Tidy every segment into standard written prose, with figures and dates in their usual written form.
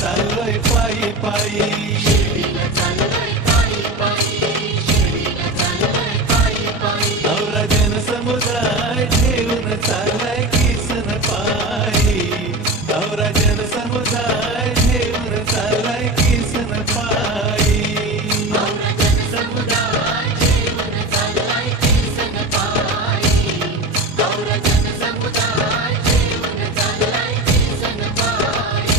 चाललोय पायी पायी शिर्डीला चाललोय पायी पायी शिर्डीला चाललोय पायी पायी नवरा जनसमुदाय ठेवून चाललाय किसन पायी नवरा जनसमुदाय ठेवून चाललाय किसन पायी नवरा जनसमुदाय ठेवून चाललाय किसन पायी नवरा जनसमुदाय ठेवून चाललाय किसन पायी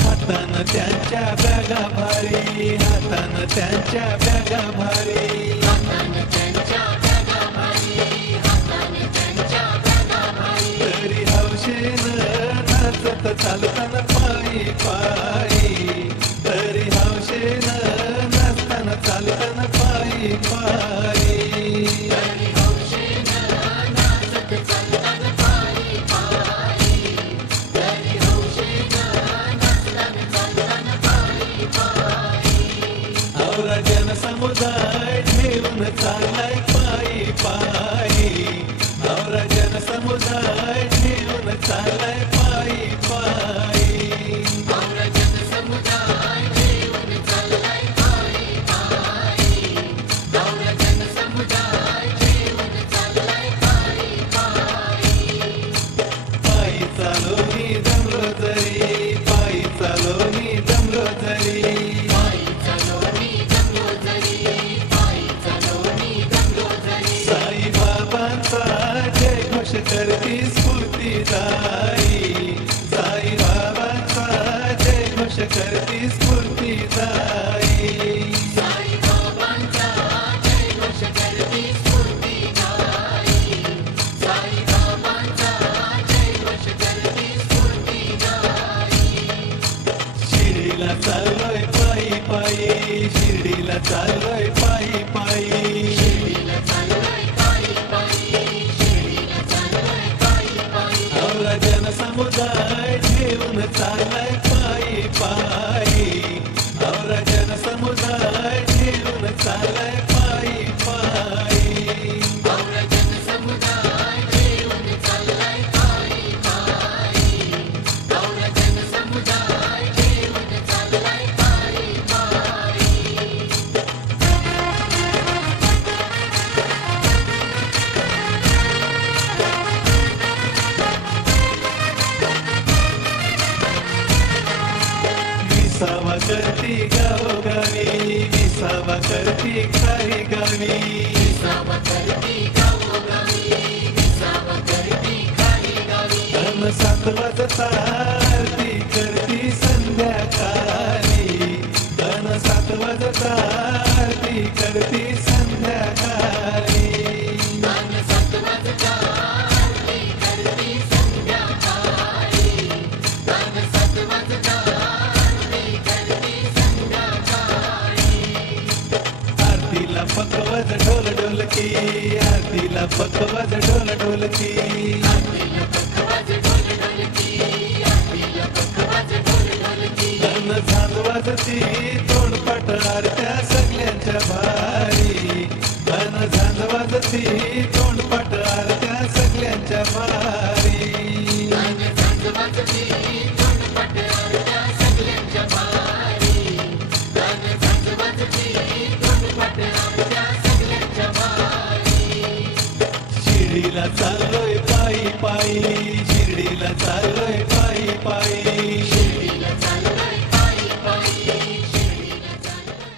हातानं त्यांच्या बॅगा भारी हातानं त्यांच्या बॅगा भारी हाताने त्यांच्या बॅगा भारी हाताने त्यांच्या बॅगा भारी तरी हौशेनं नाचत चालताना पायी पायी तरी हौशेनं नाचताना चालताना पायी पायी तरी हौशेनं नाचत चालताना पायी पायी तरी हौशेनं नाचताना चालताना पायी पायी नवरा जनसमुदाय ठेवून चाललाय पायी पायी नवरा जनसमुदाय ठेवून चाललाय पायी पायी नवरा जनसमुदाय ठेवून चाललाय पायी पायी नवरा जनसमुदाय ठेवून चाललाय पायी पायी पायी चालो मी दमलो जरी पायी चालो मी दमलो जरी पायी चालो मी दमलो जरी पायी चालो मी दमलो जरी साई बाबांचा जय घोष करती स्फूर्तीदायी साई बाबांचा जय घोष करती स्फूर्तीदायी साई बाबांचा जय घोष करती स्फूर्तीदायी साई बाबांचा जय घोष करती स्फूर्तीदायी शिर्डीला चाललोय पायी पायी शिर्डीला चाललोय पायी पायी शिर्डीला चाललोय पायी पायी शिर्डीला चाललोय पायी पायी नवरा जनसमुदाय ठेवून चाललाय पायी पायी नवरा जनसमुदाय ठेवून चाललाय पायी पायी नवरा जनसमुदाय ठेवून चाललाय पायी पायी नवरा जनसमुदाय ठेवून चाललाय पायी पायी विसावा करती गावोगावी विसावा करती खारी गावी विसावा करती गावोगावी विसावा करती खाली गावी अन 7 वाजता आरती करती संध्याकाळी अन 7 वाजता आरती करती संध्याकाळी गान 7 वाजता आरती करती संध्याकाळी गान 7 वाजता आरती करती संध्याकाळी आरतीला पकवाज ढोल ढोलकी आरतीला पकवाज ढोल ढोलकी आरतीला पखवाज ढोल ढोलकी आरतीला पखवाज ढोल ढोलकी अन झांज वाजती तोंडपाट आरत्या सगळ्यांच्या भारी अन झांज वाजती तोंडपाट आरत्या सगळ्यांच्या भारी गान झांज वाजती तोंडपाट आरत्या सगळ्यांच्या भारी गान झांज वाजती तोंडपाट आरत्या सगळ्यांच्या भारी शिर्डीला चाललोय पायी पायी शिर्डीला चाललोय